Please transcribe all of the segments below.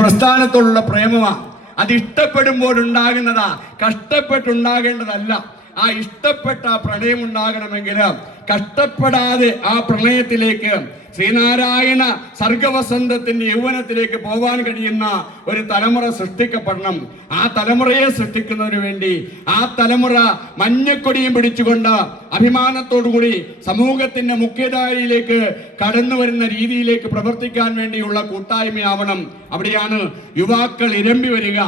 പ്രസ്ഥാനത്തോടുള്ള പ്രേമമാണ്. അത് ഇഷ്ടപ്പെടുമ്പോഴുണ്ടാകുന്നതാ, കഷ്ടപ്പെട്ടുണ്ടാകേണ്ടതല്ല. ആ ഇഷ്ടപ്പെട്ട പ്രണയം ഉണ്ടാകണമെങ്കിൽ കഷ്ടപ്പെടാതെ ആ പ്രണയത്തിലേക്ക് ശ്രീനാരായണ സർഗവസന്തത്തിന്റെ യൗവനത്തിലേക്ക് പോകാൻ കഴിയുന്ന ഒരു തലമുറ സൃഷ്ടിക്കപ്പെടണം. ആ തലമുറയെ സൃഷ്ടിക്കുന്നതിന് വേണ്ടി ആ തലമുറ മഞ്ഞക്കൊടിയും പിടിച്ചുകൊണ്ട് അഭിമാനത്തോടുകൂടി സമൂഹത്തിന്റെ മുഖ്യധാരയിലേക്ക് കടന്നു വരുന്ന രീതിയിലേക്ക് പ്രവർത്തിക്കാൻ വേണ്ടിയുള്ള കൂട്ടായ്മയാവണം. അവിടെയാണ് യുവാക്കൾ ഇരമ്പി വരിക.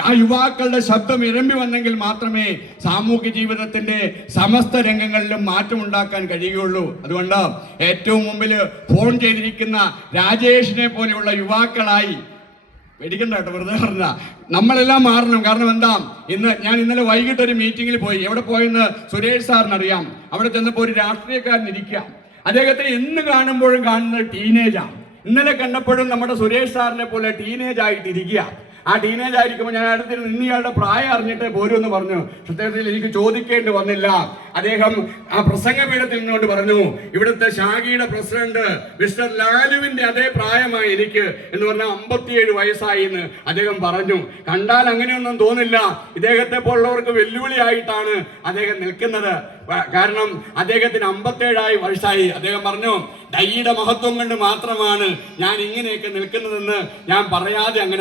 ആ യുവാക്കളുടെ ശബ്ദം ഇരമ്പി വന്നെങ്കിൽ മാത്രമേ സാമൂഹ്യ ജീവിതത്തിന്റെ സമസ്ത രംഗങ്ങളിലും മാറ്റമുണ്ടാക്കാൻ കഴിയുകയുള്ളൂ. അതുകൊണ്ട് ഏറ്റവും മുമ്പിൽ ഫോൺ ചെയ്തിരിക്കുന്ന രാജേഷിനെ പോലെയുള്ള യുവാക്കളായി പേടിക്കണ്ട കേട്ടോ, വെറുതെ പറഞ്ഞ നമ്മളെല്ലാം മാറണം. കാരണം എന്താ, ഞാൻ ഇന്നലെ വൈകിട്ട് ഒരു മീറ്റിങ്ങിൽ പോയി. എവിടെ പോയെന്ന് സുരേഷ് സാറിനറിയാം. അവിടെ ചെന്നപ്പോൾ ഒരു രാഷ്ട്രീയക്കാരൻ ഇരിക്കുക. അദ്ദേഹത്തെ എന്ന് കാണുമ്പോഴും കാണുന്നത് ടീനേജാണ്. ഇന്നലെ കണ്ടപ്പോഴും നമ്മുടെ സുരേഷ് സാറിനെ പോലെ ടീനേജ് ആയിട്ട് ഇരിക്കുക. ആ ടീനേജ് ആയിരിക്കുമ്പോൾ ഞാൻ അടുത്തിരുന്ന് ഇന്നയാളുടെ പ്രായം അറിഞ്ഞിട്ടേ പോരുമെന്ന് പറഞ്ഞു. സത്യത്തിൽ എനിക്ക് ചോദിക്കേണ്ടി വന്നില്ല. അദ്ദേഹം ആ പ്രസംഗപീഠത്തിൽ നിന്നുകൊണ്ട് പറഞ്ഞു, ഇവിടുത്തെ ഷാഗിയുടെ പ്രസിഡന്റ് മിസ്റ്റർ ലാലുവിന്റെ അതേ പ്രായമായി എനിക്ക് എന്ന് പറഞ്ഞാൽ 57 വയസ്സായി എന്ന് അദ്ദേഹം പറഞ്ഞു. കണ്ടാൽ അങ്ങനെയൊന്നും തോന്നില്ല. ഇദ്ദേഹത്തെ പോലുള്ളവർക്ക് വെല്ലുവിളിയായിട്ടാണ് അദ്ദേഹം നിൽക്കുന്നത്. കാരണം അദ്ദേഹത്തിന് 57 വയസ്സായി. അദ്ദേഹം പറഞ്ഞു, ഡൈയുടെ മഹത്വം കൊണ്ട് മാത്രമാണ് ഞാൻ ഇങ്ങനെയൊക്കെ നിൽക്കുന്നതെന്ന് ഞാൻ പറയാതെ അങ്ങനെ